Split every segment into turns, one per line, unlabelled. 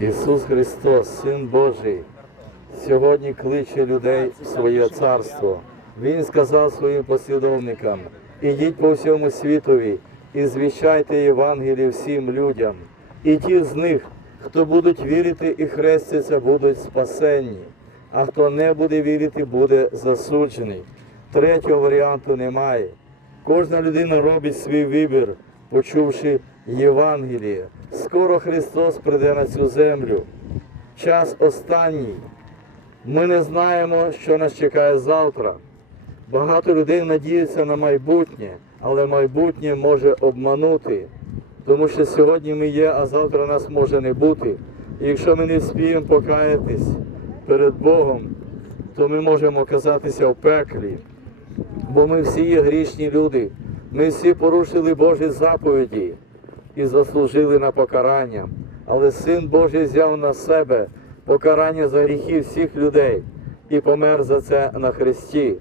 Ісус Христос, Син Божий, сьогодні кличе людей в своє царство. Він сказав своїм послідовникам: ідіть по всьому світові і звіщайте Євангеліє всім людям. І ті з них, хто будуть вірити і хрестяться, будуть спасенні, а хто не буде вірити, буде засуджений. Третього варіанту немає. Кожна людина робить свій вибір, почувши Євангеліє. Скоро Христос прийде на цю землю. Час останній. Ми не знаємо, що нас чекає завтра. Багато людей надіються на майбутнє, але майбутнє може обманути. Тому що сьогодні ми є, а завтра нас може не бути. І якщо ми не вспіємо покаятись перед Богом, то ми можемо оказатися в пеклі. Бо ми всі є грішні люди. Ми всі порушили Божі заповіді і заслужили на покарання. Але Син Божий взяв на себе покарання за гріхи всіх людей і помер за це на Христі.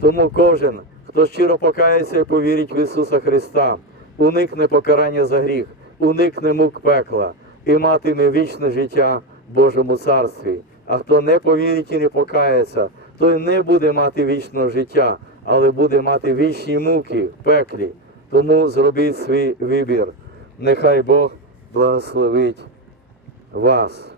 Тому кожен, хто щиро покається і повірить в Ісуса Христа, уникне покарання за гріх, уникне мук пекла і матиме вічне життя в Божому царстві. А хто не повірить і не покається, той не буде мати вічного життя, але буде мати вічні муки в пеклі. Тому зробіть свій вибір. Нехай Бог благословить вас.